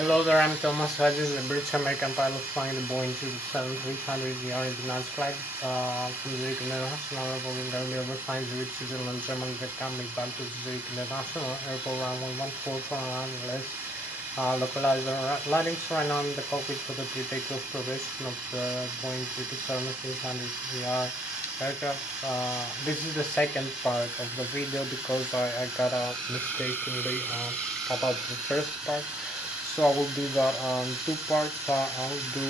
Hello there, I'm Thomas Hatsios, a British American pilot flying the Boeing 777-300 ER international flight from Zurich International Airport in earlier flying Zurich, Switzerland, Germany, that can make back to Zurich International Airport around 114 for around less localized landings right now in the cockpit for the pre-takeoff progression of the Boeing 777-300 ER aircraft. This is the second part of the video because I got a mistake in the about the first part. So I will do that two parts. I'll do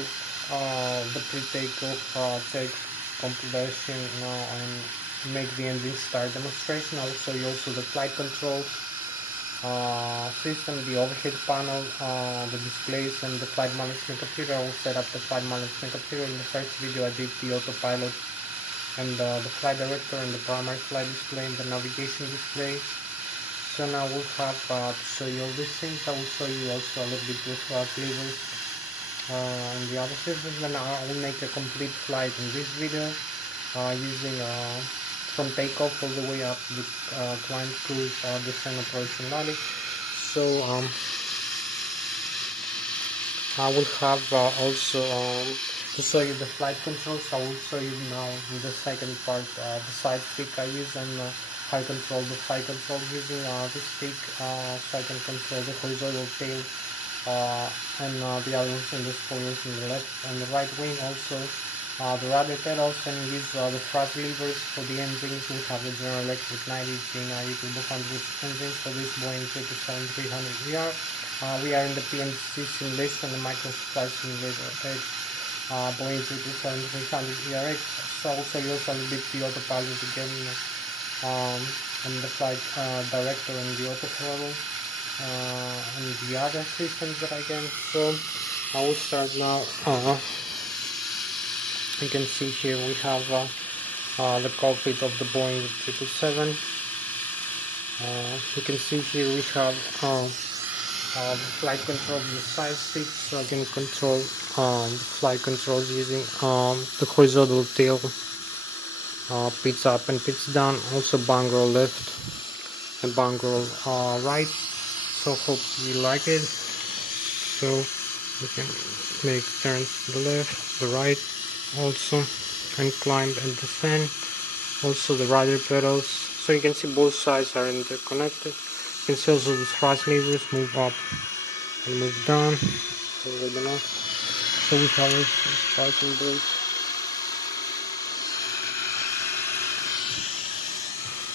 the pre-takeoff check compilation and make the engine start demonstration. I'll show you also the flight control system, the overhead panel, the displays, and the flight management computer. I will set up the flight management computer. In the first video I did the autopilot and the flight director and the primary flight display and the navigation display. So now we'll have to show you all these things. I will show you also a little bit with levers and the other systems, and I will make a complete flight in this video using from takeoff all the way up the climb, cruise, descent, operation, landing. So I will have also to show you the flight controls. I will show you now in the second part the side stick I use and how I control the flight control using this stick, so I can control the horizontal tail and the others in the spoilers in the left and the right wing. Also the rudder pedals, and use the thrust levers for the engines. We have the General Electric 90 G90 turbo engines for this Boeing 777-300ER. We are in the PMC simulation and the microflight simulator Edge Boeing 777-300ERX. So also use a little bit the autopilot again and the flight director and the autothrottle and the other systems that I can. So I will start now. You can see here we have the cockpit of the Boeing 777. You can see here we have the flight controls, the side stick, so I can control the flight controls using the horizontal tail, pitch up and pitch down, also bang roll left and bang roll right. So hope you like it. So you can make turns to the left, the right also, and climb and descend. Also the rudder pedals, so you can see both sides are interconnected. You can see also the thrust levers, move up and move down. So we have a parking brake.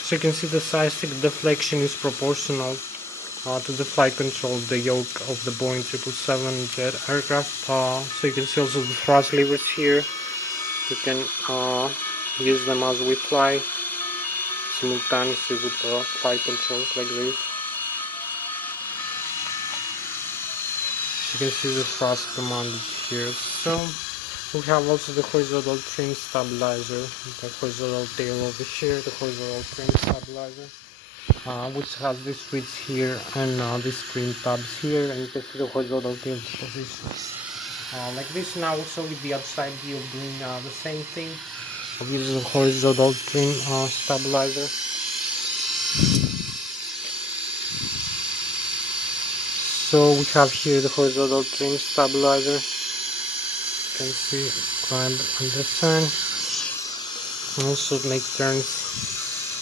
So you can see the side stick deflection is proportional to the flight control of the yoke of the Boeing 777 jet aircraft. So you can see also the thrust levers here. You can use them as we fly simultaneously with the flight controls like this. You can see the thrust commanded here. So we have also the horizontal trim stabilizer, the horizontal tail over here, the horizontal trim stabilizer, which has this switch here and these screen tabs here, and you can see the horizontal tail position like this. Now also with the outside view of doing the same thing of using the horizontal trim stabilizer. So we have here the horizontal trim stabilizer. You can see climb and descend, and also make turns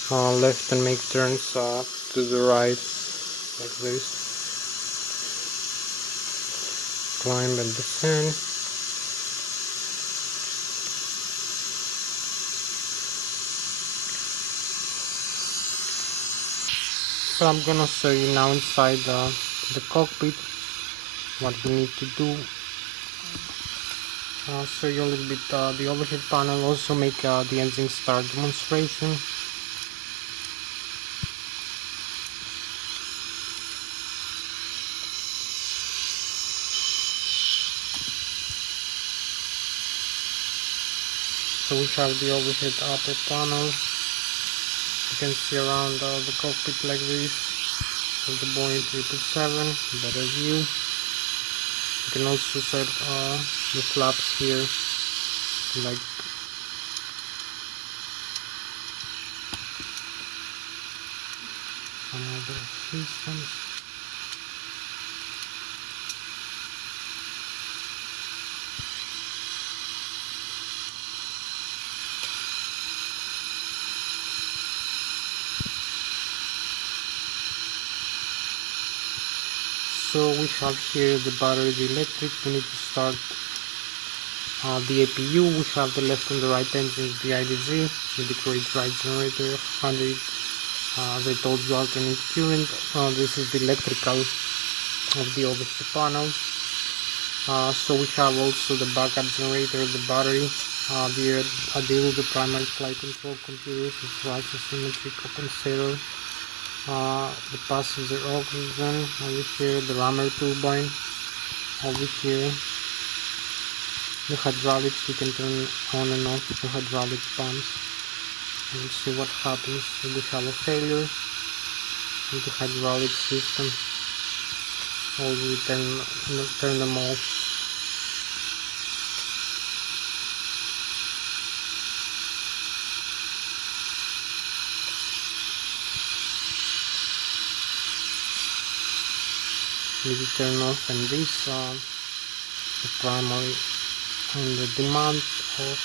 left and make turns to the right like this. Climb and descend. So I'm gonna show you now inside the cockpit what we need to do. I'll show you a little bit the overhead panel, also make the engine start demonstration. So we have the overhead upper panel. You can see around the cockpit like this of the Boeing 777, better view. You can also set the flaps here like some other systems. So we have here the battery, the electric. We need to start the APU. We have the left and the right engines, the IDZ, with the create right generator, 100, as I told you, alternate current. This is the electrical of the overhead panel. So we have also the backup generator, the battery, the primary flight control computers, the flight symmetry compensator, the passenger oxygen, over here the rammer turbine, over here the hydraulics. We can turn on and off the hydraulic pumps and see what happens if we have a failure in the hydraulic system, or we turn them off. We turn off, and this the primary and the demand of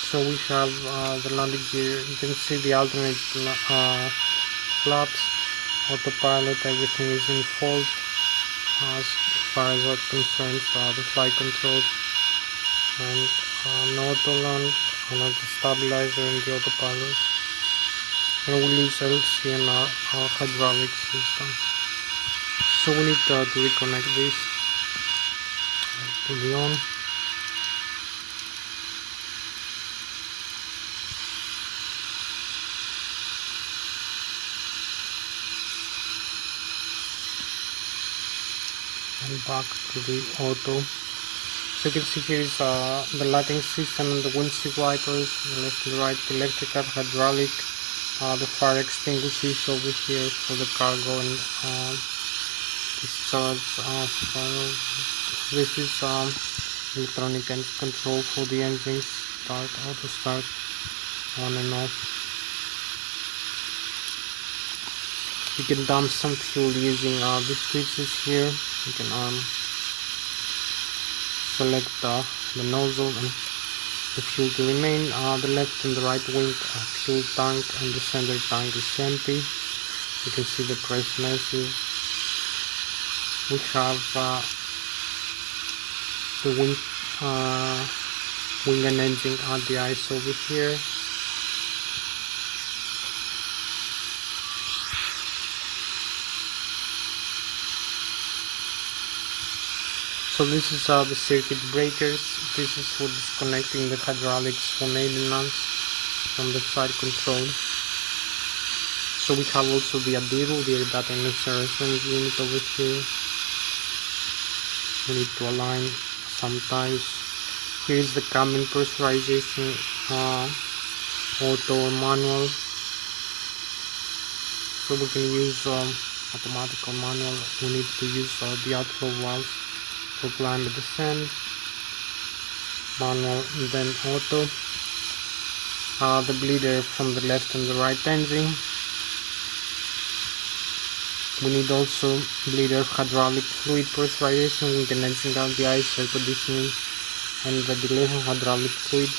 so we have the landing gear. You can see the alternate flaps, autopilot, everything is in fault as far as that concerns the flight controls, and no auto land, and the stabilizer and the autopilot, and we use Lszh and our hydraulic system. So we need to reconnect this to the on. And back to the auto. So you can see here is the lighting system and the windshield wipers, the left and right electrical, hydraulic, the fire extinguishers over here for the cargo and discharge fire. This is electronic engine control for the engines, start, auto start, on and off. You can dump some fuel using the switches here. You can select the nozzle and the fuel to remain. The left and the right wing fuel tank and the center tank is empty. You can see the press message. We have the wing and engine on the ice over here. So this is the circuit breakers. This is for disconnecting the hydraulics for maintenance from the flight control. So we have also the ADIRU, the air data and acceleration unit over here. We need to align sometimes. Here is the cabin pressurization, auto or manual. So we can use automatic or manual. We need to use the outflow valve for climb and descent, manual and then auto. The bleeder from the left and the right engine. We need also bleeder hydraulic fluid pressurization with an engine down the ice, air conditioning and ventilation, hydraulic fluid,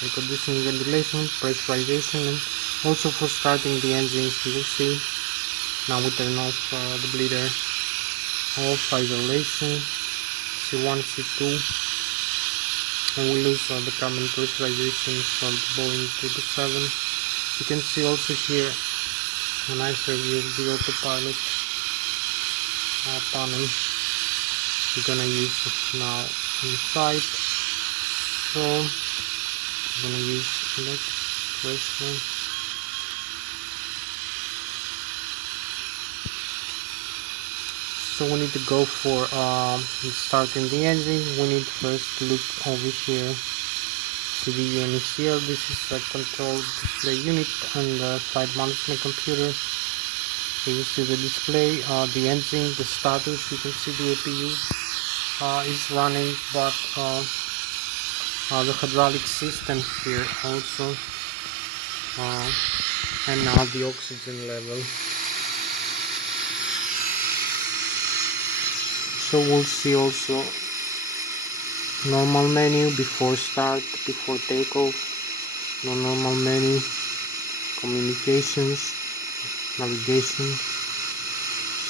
air conditioning, ventilation, pressurization, and also for starting the engines. You will see now we turn off the bleeder, off, isolation, C1, C2, and we lose the cabin pressurization from the Boeing 777. You can see also here a nice review of the autopilot panel. We're gonna use it now inside. So we're gonna use electric pressure. So we need to go for starting the engine. We need first to look over here. CD and ECL. This is a control display unit and the flight management computer. So you see the display, the engine, the status. You can see the APU is running, but the hydraulic system here also, and now the oxygen level. So we'll see also Normal menu before start, before takeoff. Normal menu, communications, navigation,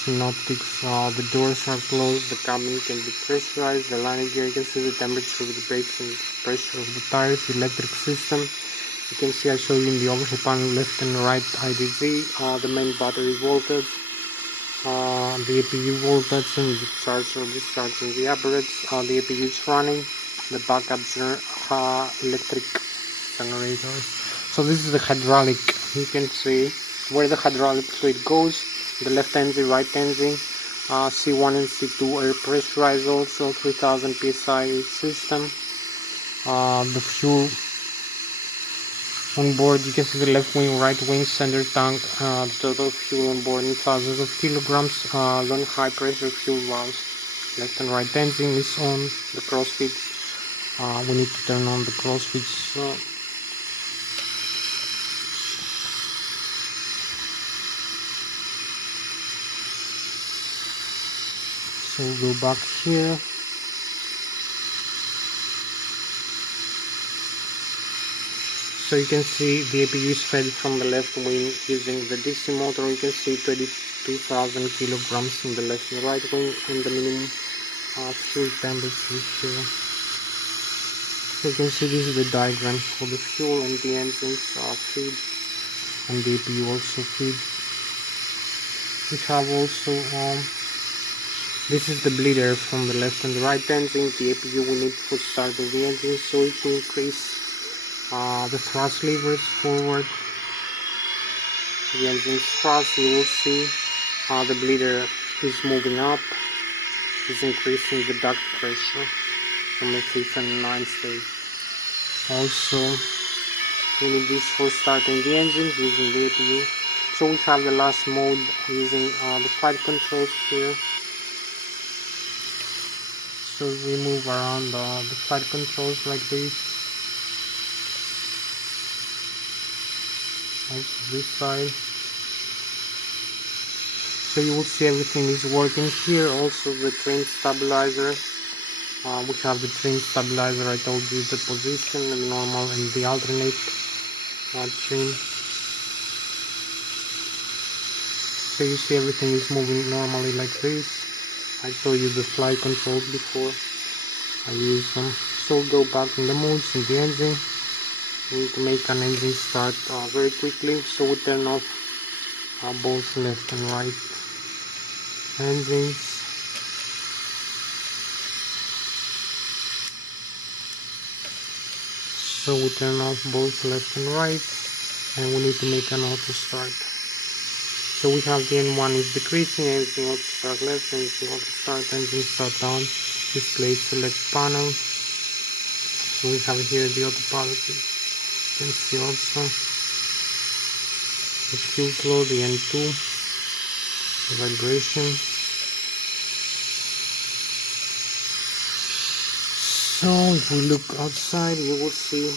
synoptics. The doors are closed, the cabin can be pressurized, the landing gear, you can see the temperature of the brakes and pressure of the tires, the electric system. You can see I show you in the overhead panel left and right IDV, the main battery voltage, the APU voltage and the charger discharging the apparatus. The APU is running, the backup electric generator. So this is the hydraulic. You can see where the hydraulic fluid goes, the left engine, right engine, C1 and C2 air pressurized, also 3000 psi system. The fuel on board, you can see the left wing, right wing, center tank, the total fuel on board in thousands of kilograms, long high pressure fuel valves, left and right engine is on, the crossfit, we need to turn on the crossfit, so we'll go back here. So you can see the APU is fed from the left wing using the DC motor. You can see 22,000 kilograms in the left and right wing and the minimum fuel temperature here. So you can see this is the diagram for the fuel and the engines feed and the APU also feed. We have also this is the bleeder from the left and the right engine. The APU we need for start of the engine, so it will increase the thrust levers forward. The engine's thrust, you will see the bleeder is moving up, is increasing the duct pressure from the 5th and 9th stage. Also, we need this for starting the engines using the APU. So we have the last mode using the flight controls here. So we move around the flight controls like this. Also this side. So you will see everything is working here. Also the trim stabilizer. We have the trim stabilizer. I told you the position, the normal and the alternate trim. So you see everything is moving normally like this. I showed you the flight controls before. I use them. So go back in the modes in the engine. We need to make an engine start very quickly. So we turn off both left and right engines. So we turn off both left and right, and we need to make an auto start. So we have the N1 is decreasing, engine auto start left, engine auto start, engine start down, display select panel. So we have here the autopilot. You can see also the fuel flow, the N2, the vibration. So if we look outside, you will see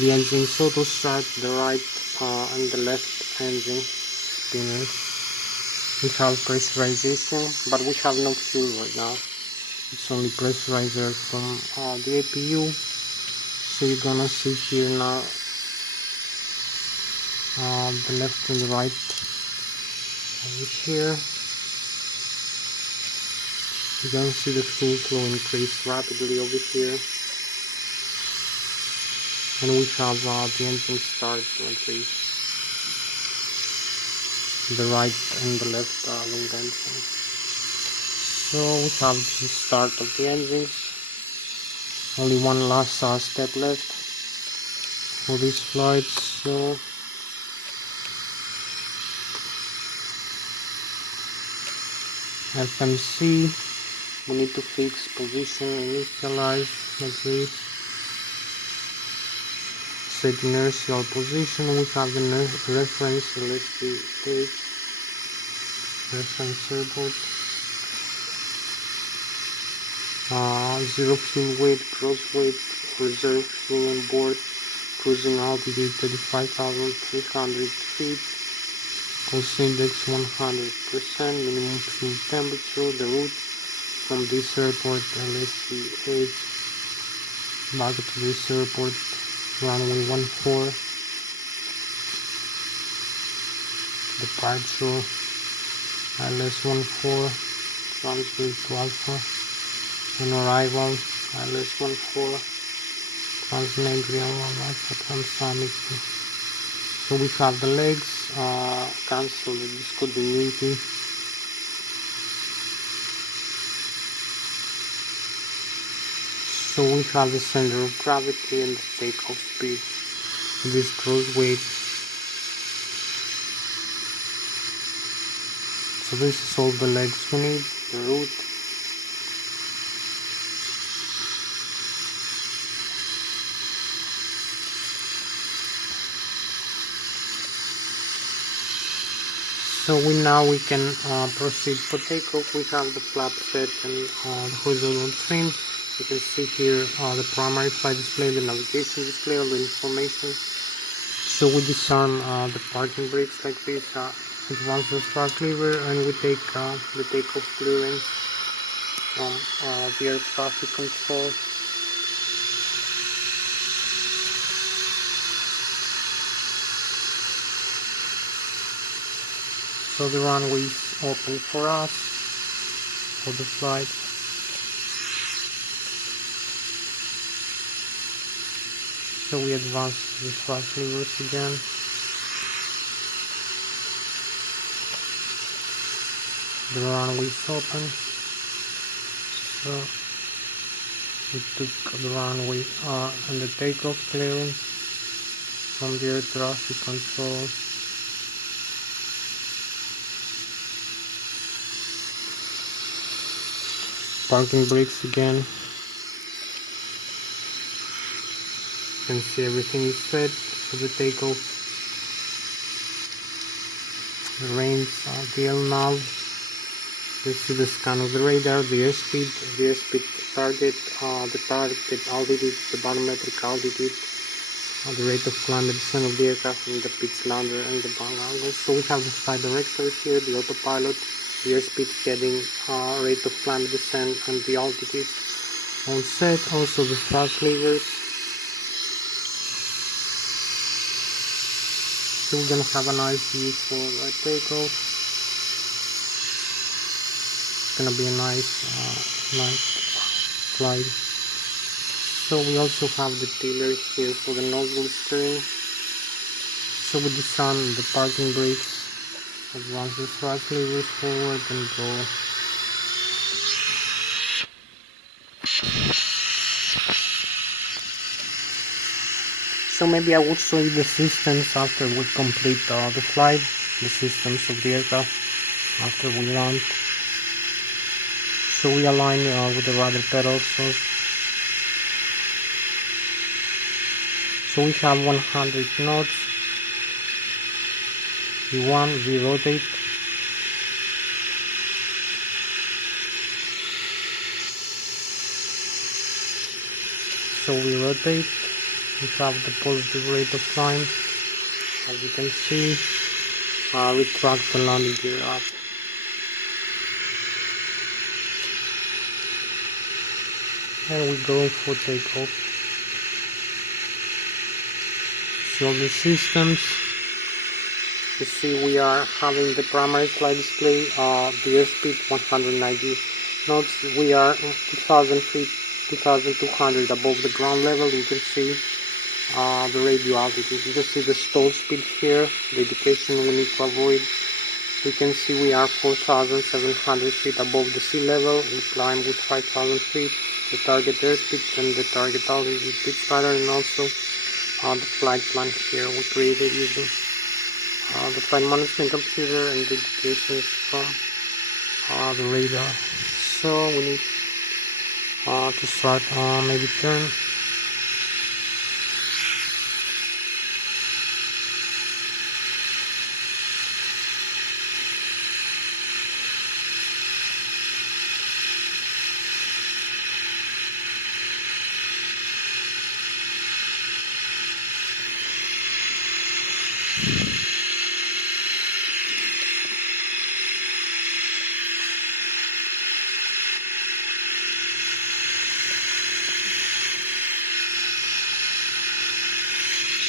the engine auto start, the right and the left engine spinner. We have pressurization, but we have no fuel right now. It's only pressurizer from the APU. So you're gonna see here now the left and the right over here. You're gonna see the fuel flow increase rapidly over here. And we have the engine start to increase. The right and the left wing engine. So we have the start of the engines. Only one last step left for these flights. So FMC, we need to fix position, initialize, like this. Set inertial position. We have the reference. So let's do this. Reference airport. Zero fuel weight, gross weight, reserve fuel on board, cruising altitude 35,300 feet, pulse index 100%, minimum fuel temperature, the route from this airport, LSC8 back to this airport, runway 14, departure, LS14, transfer to Alpha, and arrival, LS14, transnet Real Alpha, Transonic. So we have the legs, cancel the discontinuity. So we have the center of gravity and the takeoff speed, this cruise weight. So this is all the legs we need, the route. So we can proceed for takeoff. We have the flap set and the horizontal trim. You can see here the primary flight display, the navigation display, all the information. So we disarm the parking brakes like this, advance the thrust lever, and we take the takeoff clearance from the air traffic control. So the runway is open for us for the flight. So we advance the thrust levers again. The runway is open. So we took the runway and the takeoff clearance from the air traffic control. Parking brakes again. You can see everything is set for the takeoff. The range, the LNAV. You see the scan of the radar, the airspeed target, the target altitude, the barometric altitude, the rate of climb and descent of the aircraft, and the pitch lander and the bang angle. So we have the flight directors here, the autopilot, the airspeed heading, rate of climb and descent, and the altitude on set. Also the thrust levers. So we're gonna have a nice view for the takeoff. It's gonna be a nice flight. So we also have the tiller here for the nozzle steering. So we disarm the parking brakes, advance the thrust levers forward and go. So maybe I will show you the systems after we complete the flight, the systems of the aircraft after we land. So we align with the rudder pedals. So we have 100 knots. V1, we rotate. So we rotate. We have the positive rate of climb. As you can see, retract the landing gear up. And we go for takeoff. So the systems, you see we are having the primary flight display, the airspeed 190 knots. We are 2000 feet, 2200 above the ground level. You can see the radio altitude. You can see the stall speed here, the indication we need to avoid. You can see we are 4700 feet above the sea level. We climb with 5000 feet. The target airspeed and the target altitude pitch radar, and also the flight plan here we created using the flight management computer and the indications from the radar. So we need to start maybe turn.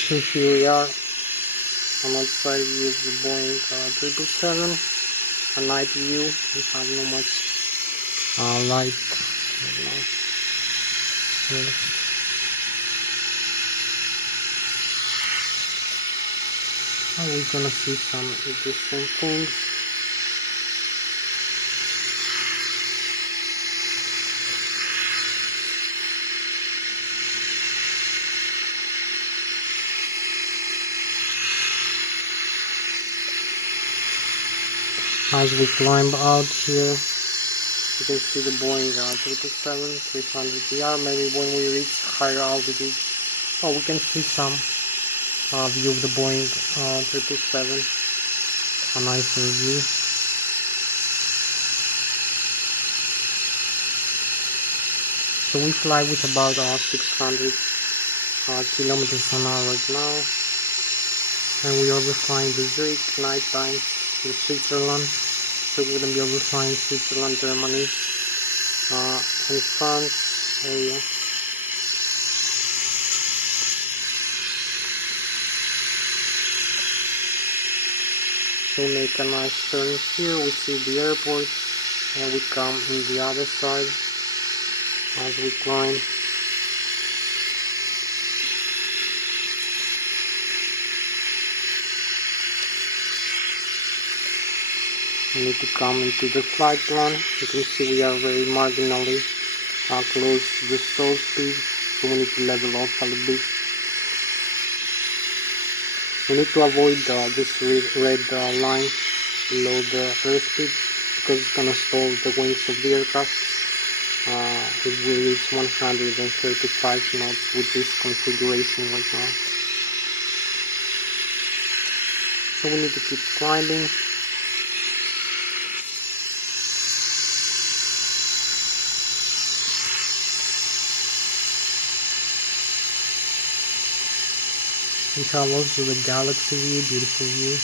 So here we are on outside view of the Boeing 777, a night view. We have no much light right now. Here. We're gonna see some interesting things. As we climb out here, you can see the Boeing 777 300ER. Maybe when we reach higher altitude, we can see some view of the Boeing 777, a nicer view. So we fly with about 600 kilometers an hour right now, and we are flying the Zurich nighttime in Switzerland. So we're gonna be overflying Switzerland, Germany, and France area. So we make a nice turn here. We see the airport, and we come in the other side as we climb. We need to come into the flight plan. You can see we are very marginally close to the stall speed, so we need to level off a little bit. We need to avoid this red line below the airspeed, because it's gonna stall the wings of the aircraft if we reach 135 knots with this configuration right now. So we need to keep climbing. We have also the galaxy view, beautiful view.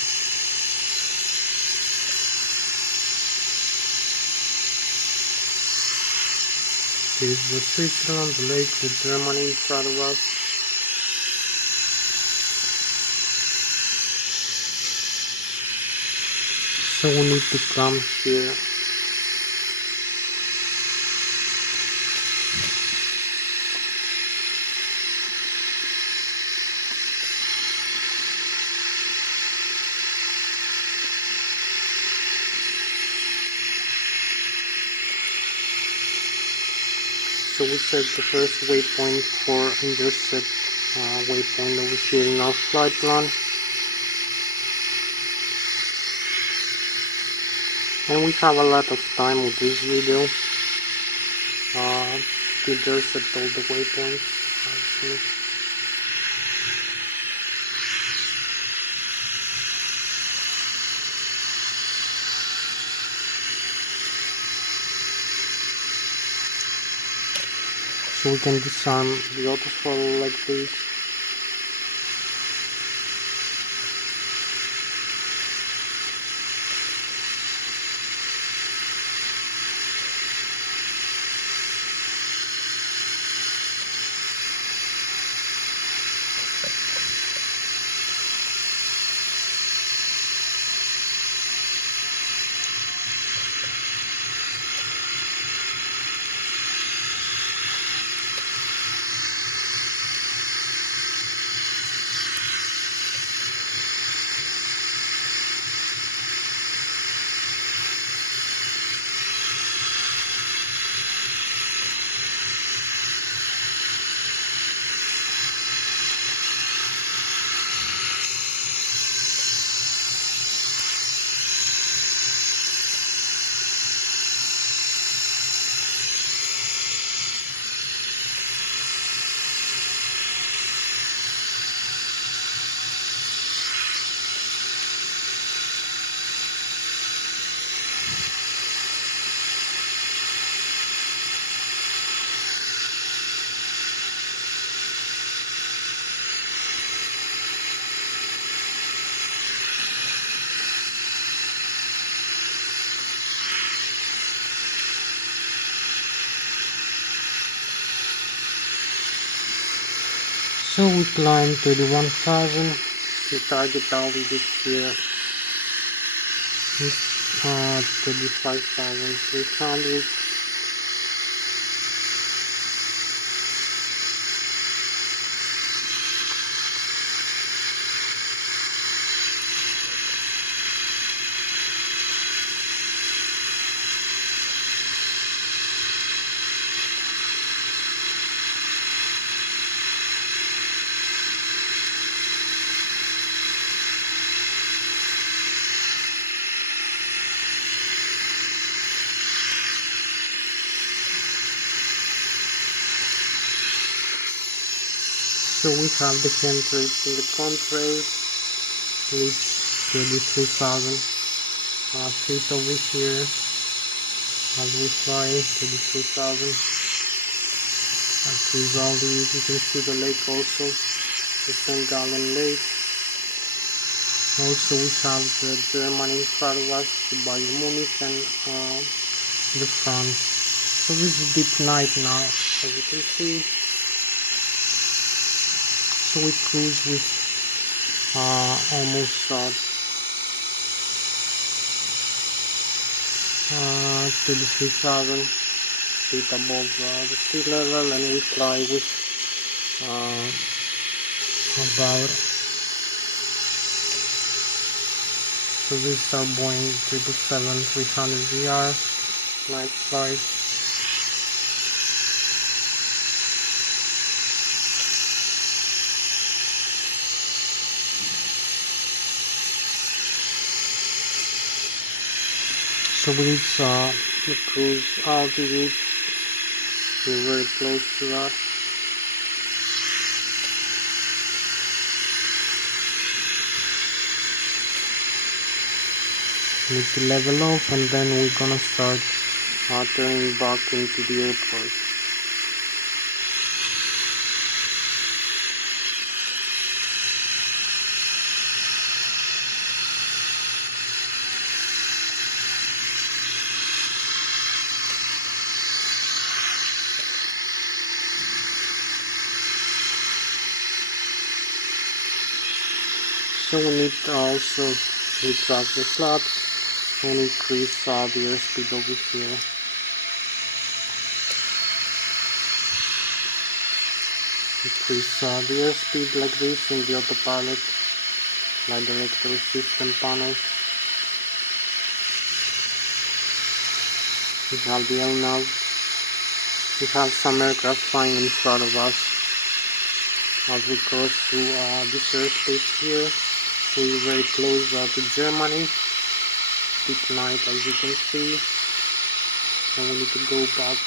Here is the Switzerland, the lake, the Germany in front of us. So we need to come here. So we set the first waypoint for intercept waypoint over here in our flight plan. And we have a lot of time with this video to intercept all the waypoints. Actually. So we can disarm the autothrottle like this. So we climb 31,000. The target altitude here is 35,300. So we have the chemtrails in the contrails with 33,000 feet over here as we fly. 33,000 cruise altitude. You can see the lake also, the St. Gallen Lake. Also we have the Germany in front of us, the Bayern Munich, and the France. So this is deep night now, as you can see. So we cruise with almost 33,000 feet above the sea level, and we fly with about, so this is our Boeing 777-300ER night flight. So we reach the cruise altitude. We're very close to that. Need to level off, and then we're gonna start turning back into the airport. So we need to also retract the flaps and increase the airspeed over here. Increase the airspeed like this in the autopilot flight director system panel. We have the LNAV. We have some aircraft flying in front of us as we cross through this airspace here. We're very close to Germany. Deep night, as you can see, and we need to go back.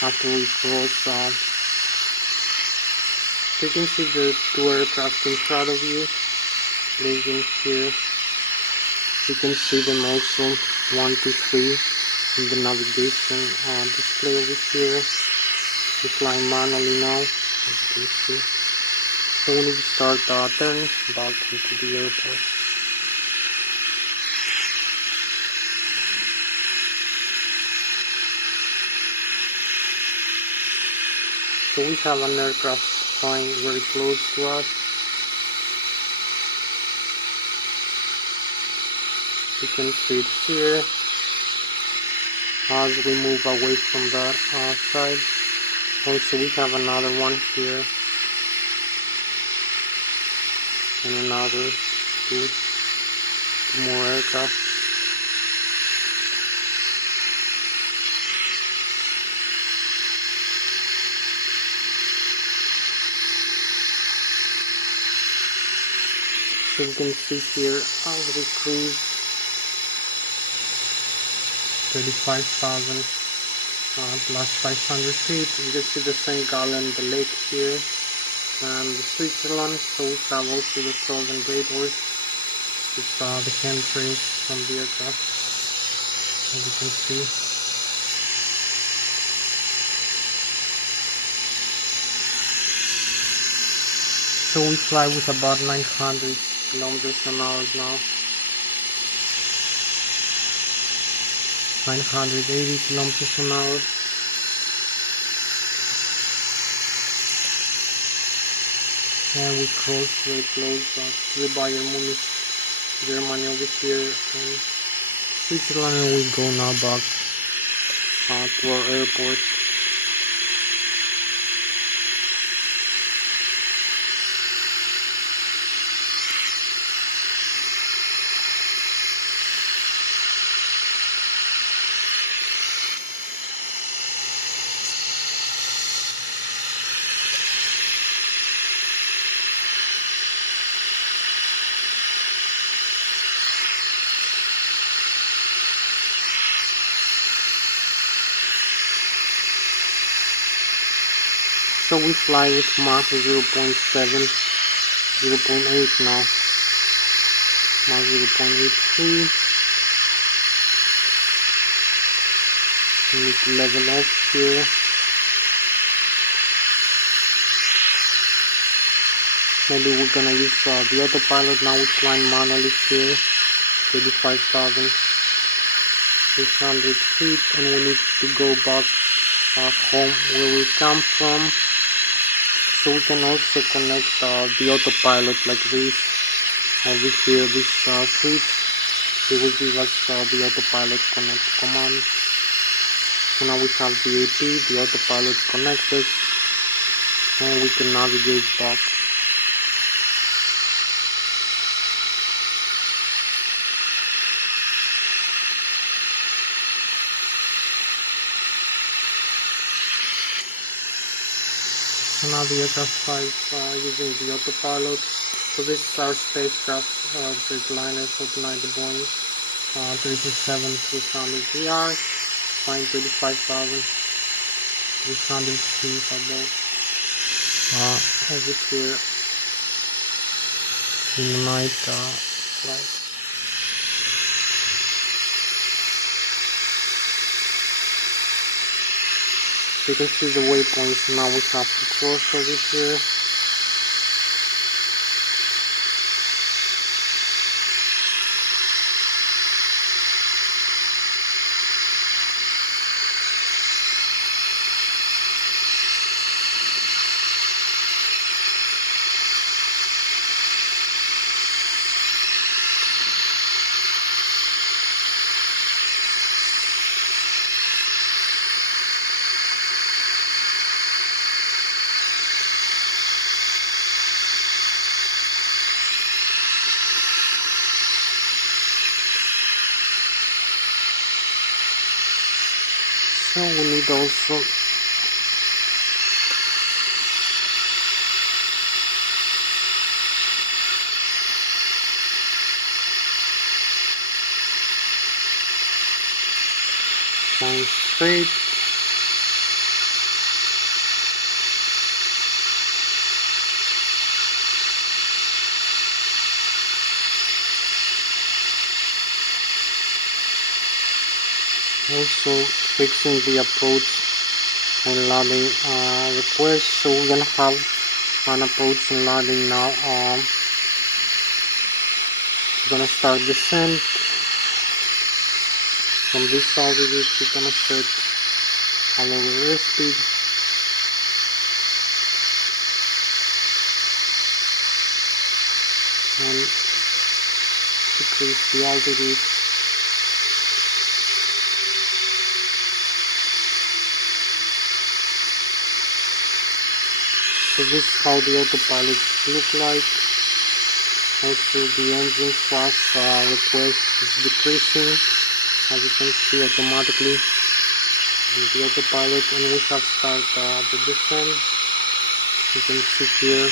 After we cross, you can see the two aircraft in front of you, leaving here. You can see them also, 1, 2, 3, in the navigation display over here. We fly manually now, as you can see. So we need to start turning back into the airport. So we have an aircraft flying very close to us. You can see it here as we move away from that side. Also we have another one here, and another two more aircraft. So you can see here as we cruise 35,000 plus 500 feet. You can see the St. Gallen, the lake here, and the Switzerland. So we have also the Southern Great Horse. It's the chemtrails from the aircraft, as you can see. So we fly with about 900 kilometers an hour now. 980 kilometers an hour. And we cross very close to the Bayern Munich, Germany over here, and Switzerland, and we go now back to our airport. So we fly with Mach 0.7, 0.8 now, Mach 0.83. We need to level off here. Maybe we're gonna use the autopilot. Now we're flying manually here, 35,300 feet, and we need to go back home where we come from. So we can also connect the autopilot like this over here, this switch. It will give us the autopilot connect command. So now we have the AP, the autopilot connected, and we can navigate back. So now the aircraft flies using the autopilot. So this is our spacecraft, jetliner 49, the Boeing 737-300ER, flying 25,300 feet above over here in the night flight. You can see the waypoints. Now we have to cross over here. So we need also flying straight. Also fixing the approach and landing request. So we're gonna have an approach and landing now. We're gonna start descent. From this altitude we're gonna set a lower airspeed. And decrease the altitude. So this is how the autopilot look like. Also the engine flash request is decreasing, as you can see automatically with the autopilot, and we have start the descent. You can see here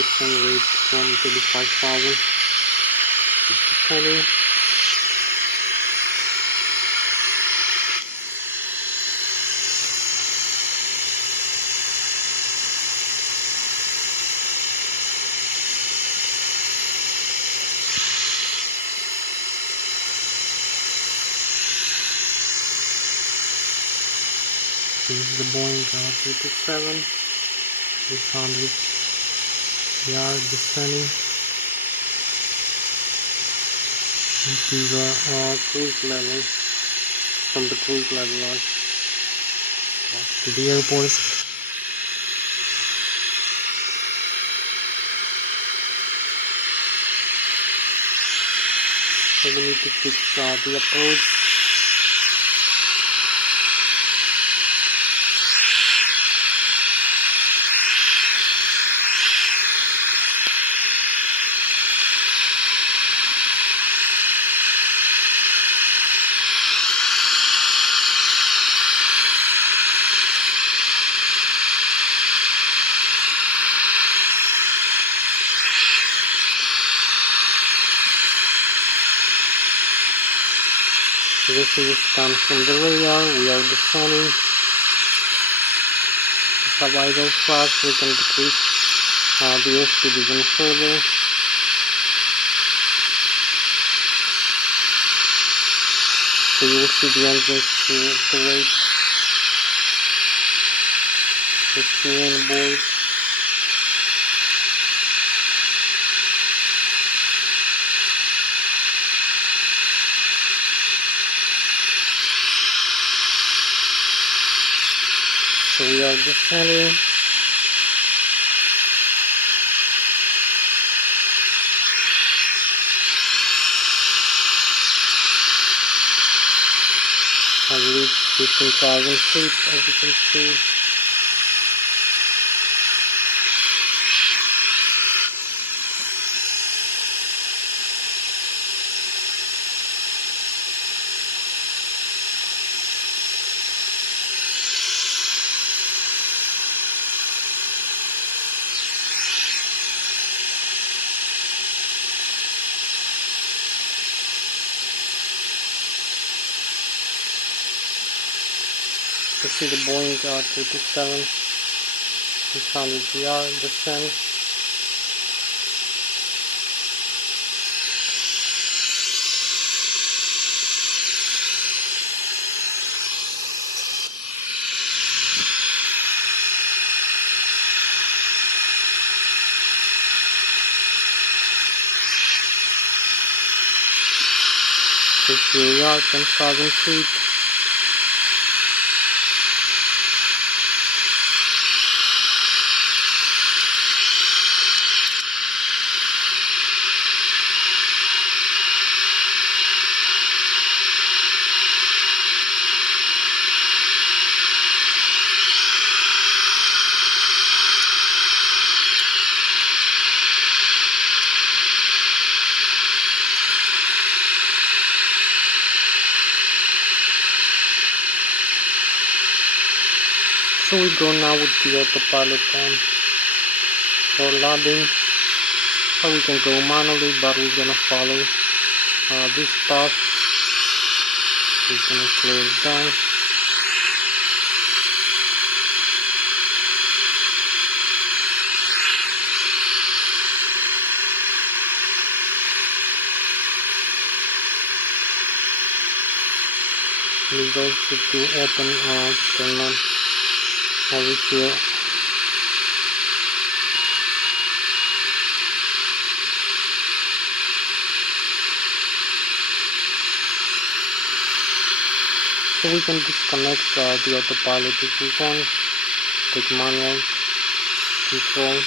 descent rate from 35,000 to 20. This is the Boeing 737, 800 yard descending into the cruise level, from the cruise level back to the airport. So we need to fix the approach. This is a scan from the radar. We are descending. With a wider thrust, we can decrease the airspeed even further. So you will see the engines to the right. The steering board. So we are descending. I've reached 15,000 feet, as you can see. You see the Boeing 737-600ER descent. So here we are, 10,000 feet. So we go now with the autopilot on for landing. Or we can go manually, but we're gonna follow this path. We're gonna slow it down. We go to open turn over here. So we can disconnect the autopilot if we want. Take manual control.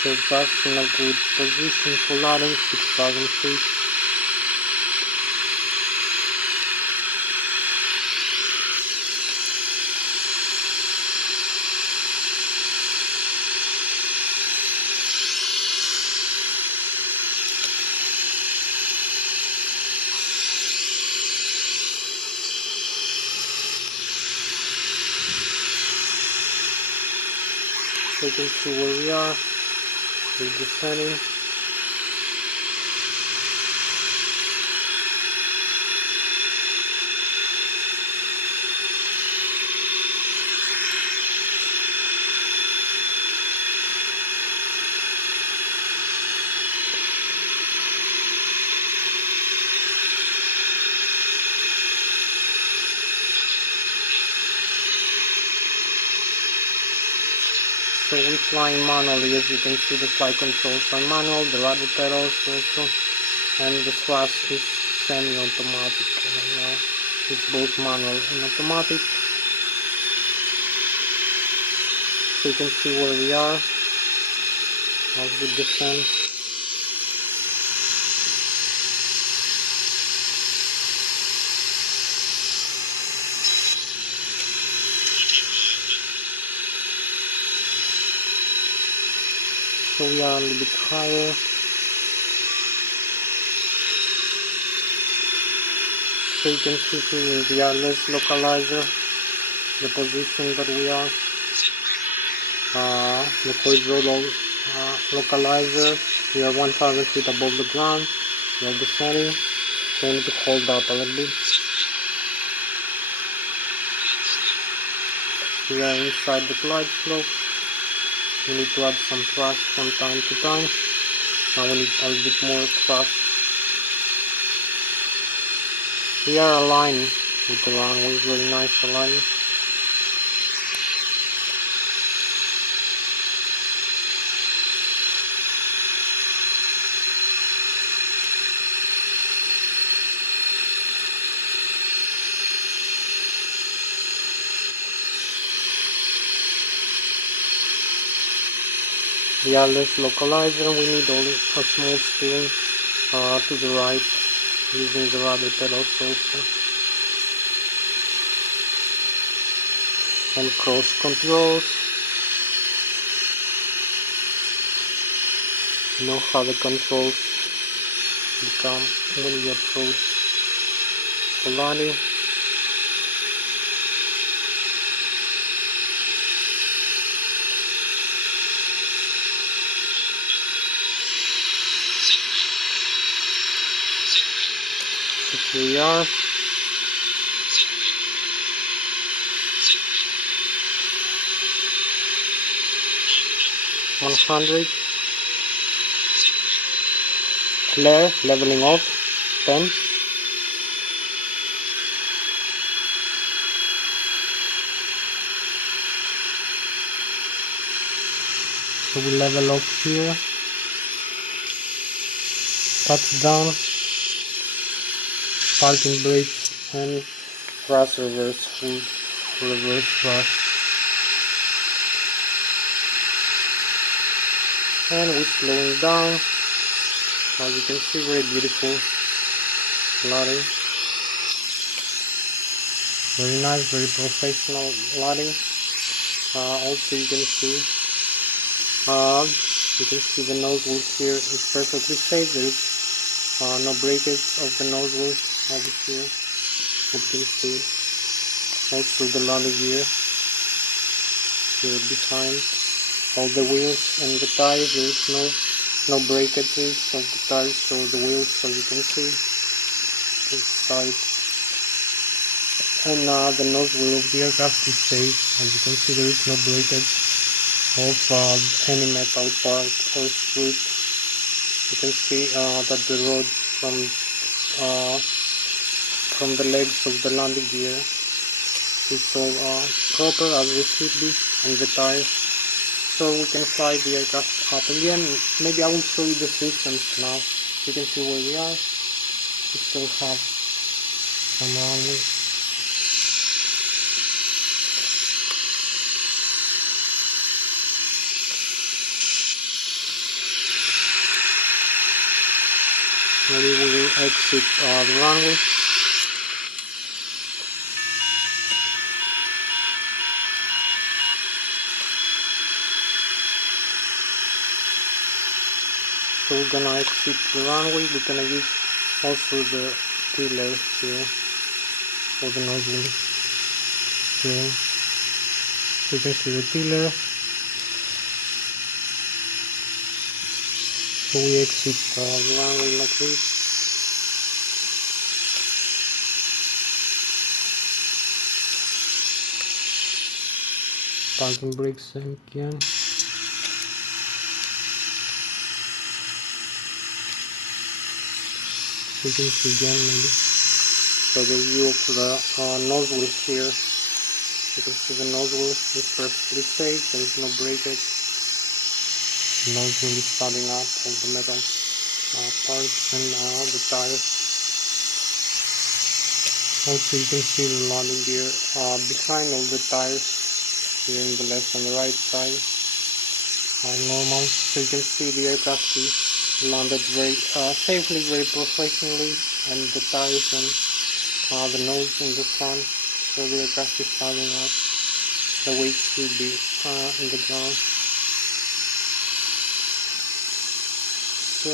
So that's in a good position for landing, 6,000 feet. So you can see where we are. We're descending. So we're flying manually, as you can see the flight controls are manual, the rudder pedals also, and the thrust is semi-automatic. It's both manual and automatic. So you can see where we are. as with the fan. So we are a little bit higher. So you can see here in the Lszh localizer the position that we are. The horizontal localizer, we are 1000 feet above the ground. We are descending, so we need to hold up a little bit. We are inside the glide slope. We need to add some thrust from time to time. Now we need a little bit more thrust. We are aligned with the runway, very nice alignment. The Lszh localizer, we need only a small steering to the right, using the rudder pedals also. And cross controls. You know how the controls become when you approach the landing. Here we are. $100. Flare leveling off. 10. So we level up here. Touchdown. Parking brake and thrust reverse, full reverse thrust. And we're slowing down. As you can see, very beautiful landing. Very nice, very professional landing. Also you can see the nose wheel here is perfectly safe. There is no breakage of the nose wheel over here. You can see also the landing gear here behind all the wheels and the tires. There is no breakages of the tires, so the wheels, as you can see, this side. And the nose wheel of the aircraft is safe. As you can see, there is no breakage of any metal part or screw. You can see that the rod from the legs of the landing gear is all proper as it should be, and the tires, so we can fly the aircraft up again. Maybe I will show you the systems now. You can see where we are. We still have some runway. Maybe we will exit the runway. So we're gonna exit the runway. We're gonna use also the tiller here for the nose wheel. So you can see the tiller. So we exit the runway like this. Parking brakes again. You can see again maybe. So the view of the nose wheel here. You can see the nose wheel is perfectly safe. There is no breakage. The nose wheel is starting up all the metal parts and the tires. Also you can see the landing gear behind all the tires here in the left and the right side. normal. So you can see the aircraft is landed very safely, very professionally, and the tires and the nose in the front. So the aircraft is starting up. The weight should be in the ground. So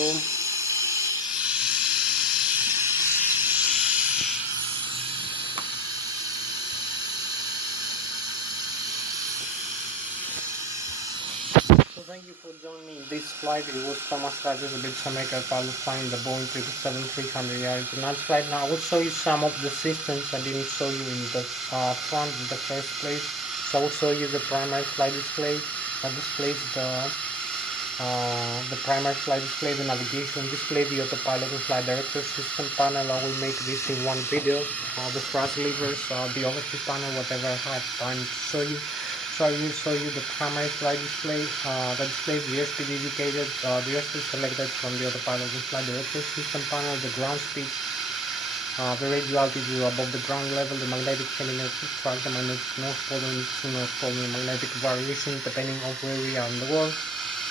thank you for joining me in this flight. It was Thomas Hatsios, a bit Jamaica pilot flying the Boeing 777-300 tonight flight. Now I will show you some of the systems I didn't show you in the front in the first place. So I will show you the primary flight display that displays the primary flight display, the navigation display, the autopilot and flight director system panel. I will make this in one video. The thrust levers, the overhead panel, whatever I have time to show you. So I will show you the primary flight display that displays the airspeed indicated, the airspeed selected from the autopilot and flight director system panel, the ground speed, the radio altitude above the ground level, the magnetic heading track, the magnetic north pole and north pole, the magnetic variation depending on where we are in the world.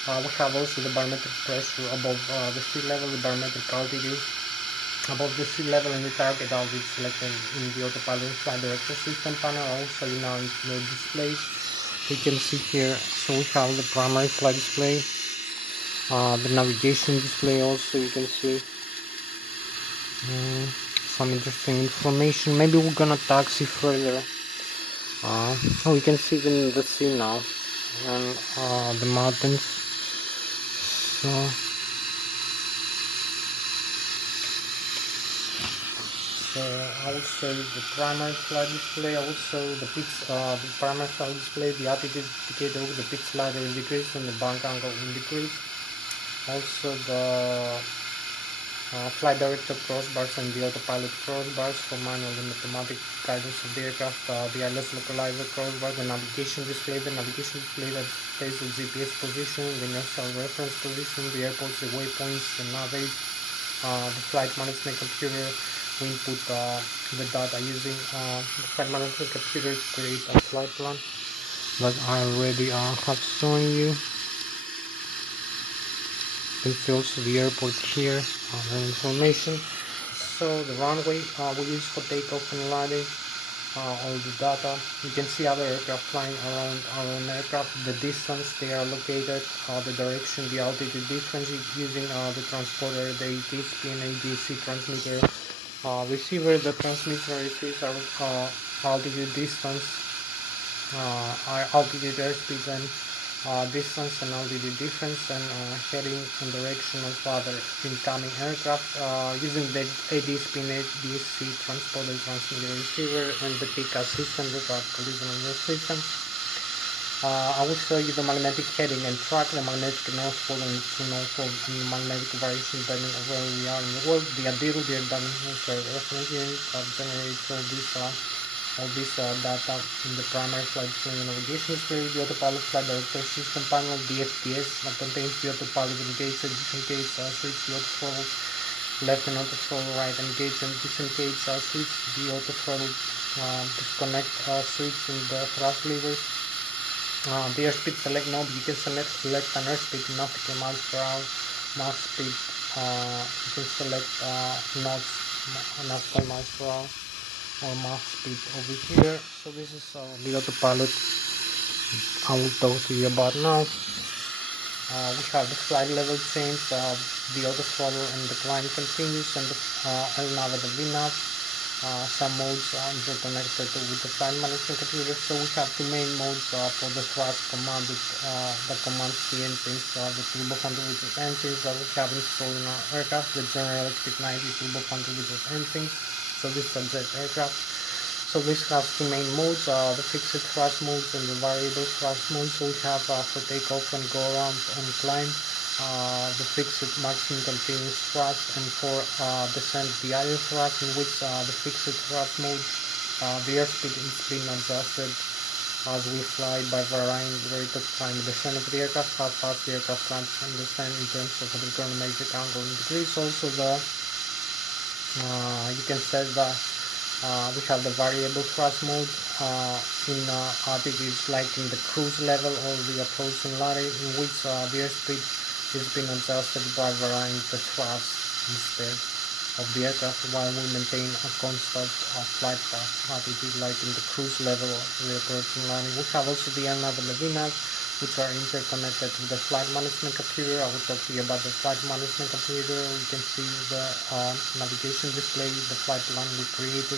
We have also the barometric pressure above the sea level, the barometric altitude above the sea level, and the target altitude selected in the autopilot and flight director system panel. Also now in the displays, you can see here. So we have the primary flight display, the navigation display. Also you can see some interesting information. Maybe we're gonna taxi further. We can see the sea now and the mountains. So I will show you the primary flight display. I will show the pitch, the primary flight display, the altitude indicator with the pitch slider in decrease and the bank angle in decrease. Also the flight director crossbars and the autopilot crossbars for manual and automatic guidance of the aircraft, the Lszh localizer crossbar, the navigation display that displays the GPS position, the universal reference position, the airports, the waypoints, the navigate, the flight management computer. We input the data using the flight management computer to create a flight plan that I already have shown you. You can see also the airport here, the information. So the runway we use for takeoff and landing, all the data. You can see other aircraft flying around our own aircraft, the distance they are located, the direction, the altitude difference using the transporter, the ATSP and ADC transmitter receiver. The transmitter receives our altitude, distance, altitude, airspeed, and distance and altitude difference, and heading and direction of other incoming aircraft using the ADSP and ADC transporter, transmitter, receiver, and the TCAS system, the collision system. I will show you the magnetic heading and track, the magnetic north pole and true north pole, and the magnetic variation depending on where we are in the world. The ADIRU, the air reference unit that generates all this data in the primary flight display and navigation display, the autopilot flight director system panel, the FPS that contains the autopilot engage and disengage switch, the auto throttle left and auto throttle right engage and disengage switch, the auto throttle disconnect switch, and the thrust levers. The airspeed select knob, you can select an airspeed nautical miles per hour, Mach speed, you can select knots, nautical miles per hour, or Mach speed over here. So this is the autopilot I will talk to you about now. We have the flight level change, the auto throttle and the climb continues, and the LNAV and the VNAV. Some modes interconnected with the flight management computer. So we have two main modes for the thrust command that commands the engines, the turbo contributed engines that we have installed in our aircraft, the General Electric 90 turbo contributed engines. So this is a jet aircraft. So this has two main modes, the fixed thrust modes and the variable thrust mode. So we have for takeoff and go around and climb, the fixed maximum continuous thrust, and for descent the idle thrust, in which the fixed thrust mode, the airspeed is being adjusted as we fly by varying the rate of climb and descent of the aircraft, how fast the aircraft climbs and descends in terms of the trigonometric angle and degrees. Also you can set the We have the variable thrust mode in altitudes like in the cruise level or the approaching ladder, in which the airspeed is being adjusted by varying the thrust instead of the aircraft while we maintain a constant flight path altitude like in the cruise level or the approaching landing. We have also the Navinas, which are interconnected with the flight management computer. I will talk to you about the flight management computer. You can see the navigation display, the flight plan we created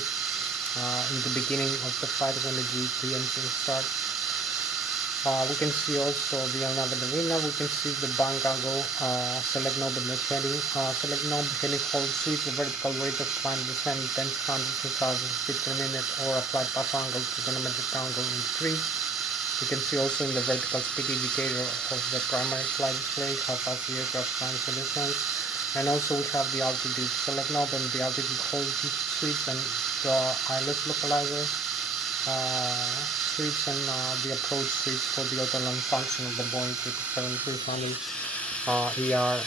in the beginning of the flight when the engine starts. We can see also the Navigation. We can see the bank angle, select knob and the heading. Select knob, heading hold, switch the vertical rate of climb, descent, 10, 100, 2000 feet per minute, or a flight path angle, trigonometric angle increase. You can see also in the vertical speed indicator of the primary flight display how fast the aircraft climbs the distance. And also we have the altitude select knob and the altitude hold switch and the Lszh localizer switch and the approach switch for the autonomous function of the Boeing 737-300 ER.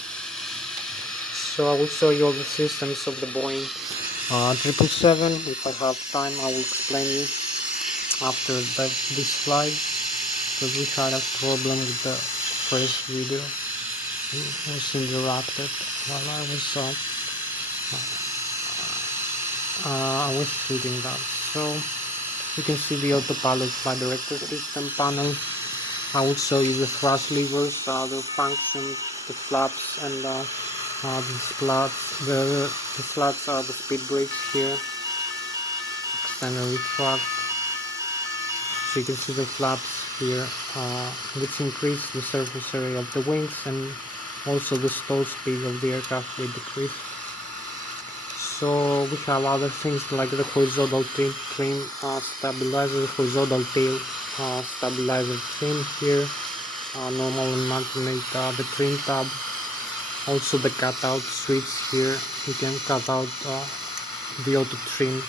So I will show you all the systems of the Boeing 777. If I have time, I will explain you after this slide, because we had a problem with the first video. It was interrupted while I was shooting that. So you can see the autopilot flight director system panel. I will show you the thrust levers, their function, the flaps, and the slats. The slats are the speed brakes here, extend and retract. So you can see the flaps here, which increase the surface area of the wings, and also the stall speed of the aircraft will decrease. So we have other things like the horizontal trim stabilizer, horizontal tail stabilizer trim here, normal and alternate the trim tab. Also the cutout switch here, you can cut out the auto trim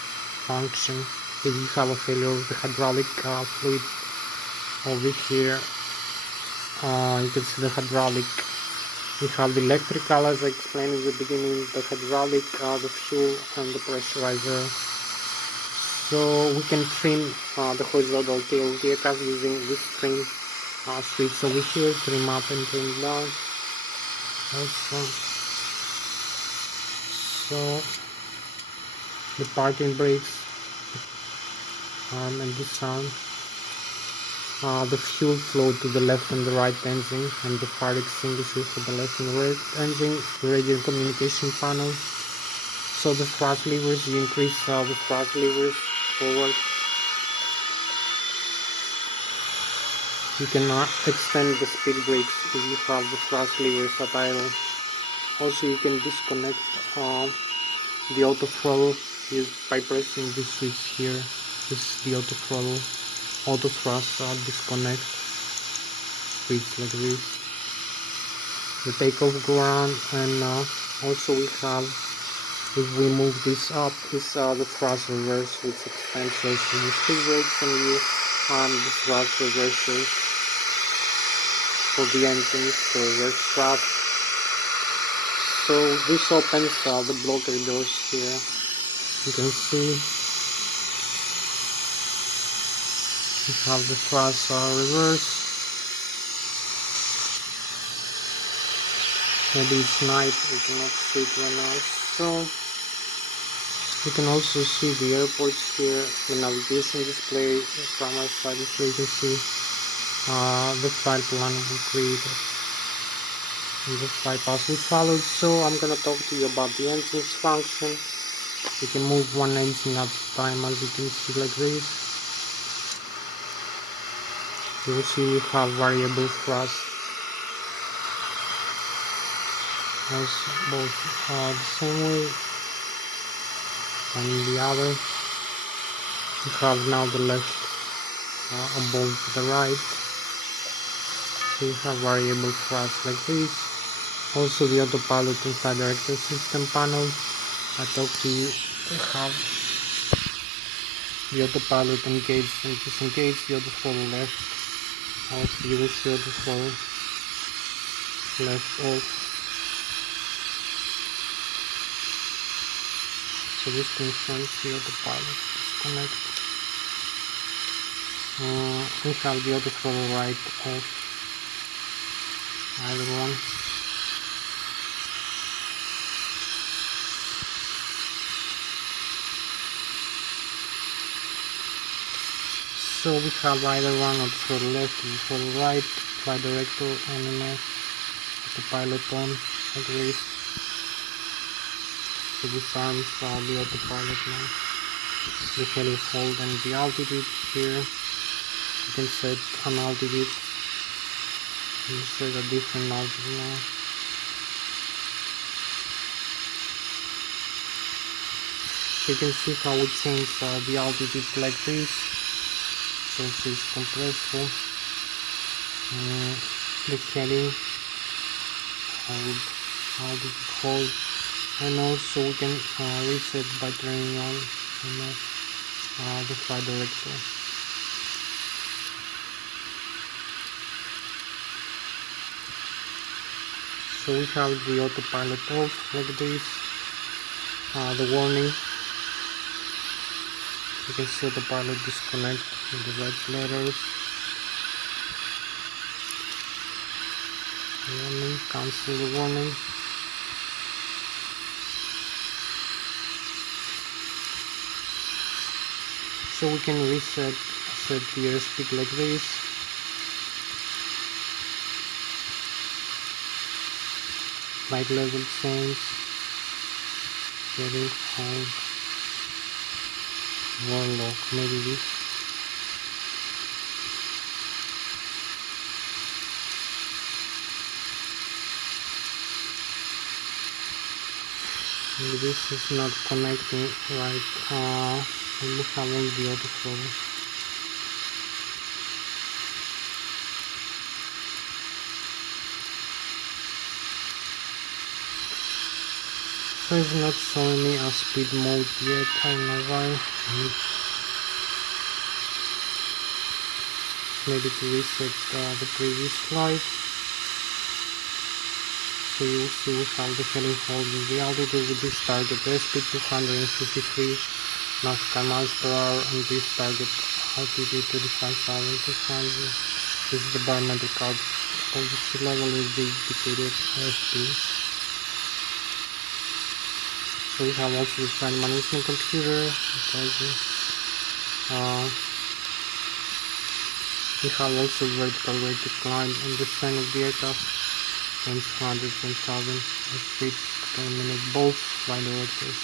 function if you have a failure of the hydraulic fluid. Over here you can see the hydraulic. We have the electrical, as I explained in the beginning, the hydraulic, the fuel, and the pressurizer. So we can trim the horizontal tail of the aircraft using this trim switch over here, trim up and trim down. Also, so the parking brakes and the sound. The fuel flow to the left and the right engine, and the fire extinguisher for the left and the right engine, the radio communication panel. So the thrust levers, you increase the thrust levers forward. You can extend the speed brakes if you have the thrust levers at idle. Also you can disconnect the auto throttle by pressing this switch here. This is the auto throttle. Auto thrust disconnect switch like this. The takeoff ground, and also we have, if we move this up, is the thrust reverse, which extends also the speed brakes, and you the thrust reversers for the engines for reverse thrust. So this opens the blocker doors here. You can see we have the thrust reverse. Maybe it's night, we cannot see it right now. So you can also see the airports here, the navigation display, the primary flight display. You can see the flight plan we created and the flight path we followed. So I'm gonna talk to you about the engine's function. You can move one engine at a time, as you can see like this. You will see you have variable thrust, as both the same way, and the other. You have now the left above the right. So you have variable thrust like this. Also the autopilot and flight director system panel. I talked to you. We have the autopilot engaged and disengaged, the auto throttle left. Also you will see auto throttle left off. So this confirms the autopilot disconnect. We have the auto throttle right off, either one. So we have either one, auto throttle left, auto throttle right, flight director on and off, autopilot on, like this. So this arms the autopilot now. The heli hold and the altitude here. You can set an altitude. You set a different altitude now. So you can see how we change the altitude like this. So it's compressor. The heli hold, altitude hold, and also we can reset by turning on and off the flight director. So we have the autopilot off like this. The warning. You can see the pilot disconnect with the red letters. Warning, cancel the warning. So we can set the airspeed like this. Flight level change. Heading, hold, warlock, maybe this. Maybe this is not connecting right. We have only the auto throttle. So it's not showing me a speed mode yet. I don't know why. Maybe to reset the previous flight. So you see we have the heli holding the altitude with this target airspeed 253 nautical miles per hour, and this target altitude 35,200. This is the barometric altitude of the sea level with the indicated airspeed. So we have also the flight management computer. We have also vertical rate of climb and descent of the aircraft, 100, 10,000 feet per minute, both flight directors.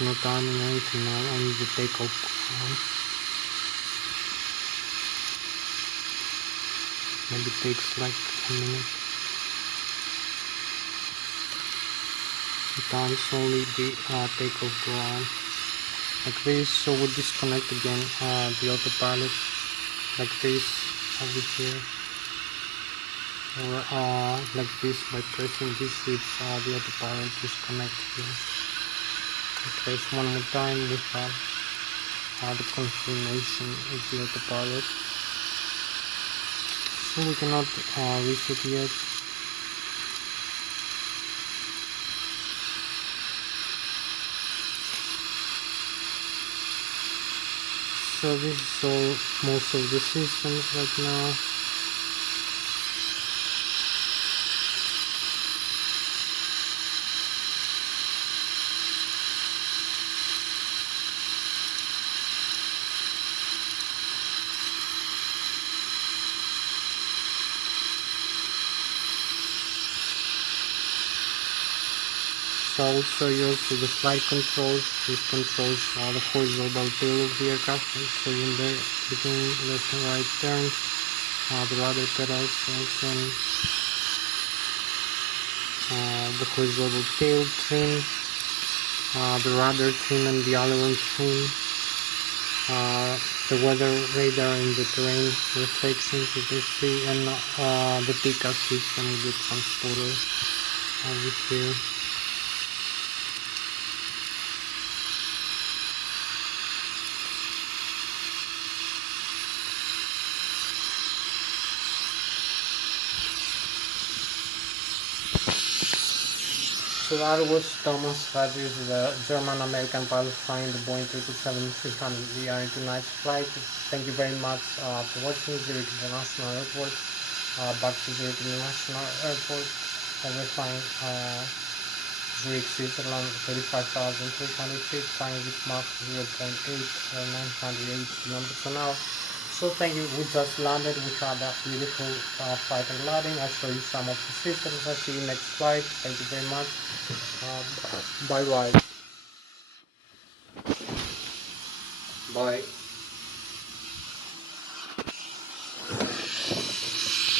No timing or anything now, only the takeoff. Maybe it takes like a minute. The time's only the takeoff go on like this. So we disconnect again the autopilot like this over here, or like this by pressing this switch. The autopilot disconnect here. Press one more time. We have the confirmation of the autopilot. So we cannot reset yet. So this is all most of the systems right now. So I will show you also the flight controls. This controls the horizontal tail of the aircraft. So in the beginning, left and right turns, the rudder pedals also, the horizontal tail trim, the rudder trim and the aileron trim, the weather radar and the terrain reflections you can see, and the PICA system with some spotter over here. So that was Thomas Hatsios, the German-American pilot flying the Boeing 777-300 ER tonight's flight. Thank you very much for watching Zurich International Airport. Back to Zurich International Airport. Overflying Zurich, Switzerland, 35,300 feet, flying with Mach 0.8 or 980 kilometers an hour. So thank you, we just landed, we had a beautiful flight and landing. I'll show you some of the systems. I'll see you next flight. Thank you very much. Bye bye. Bye.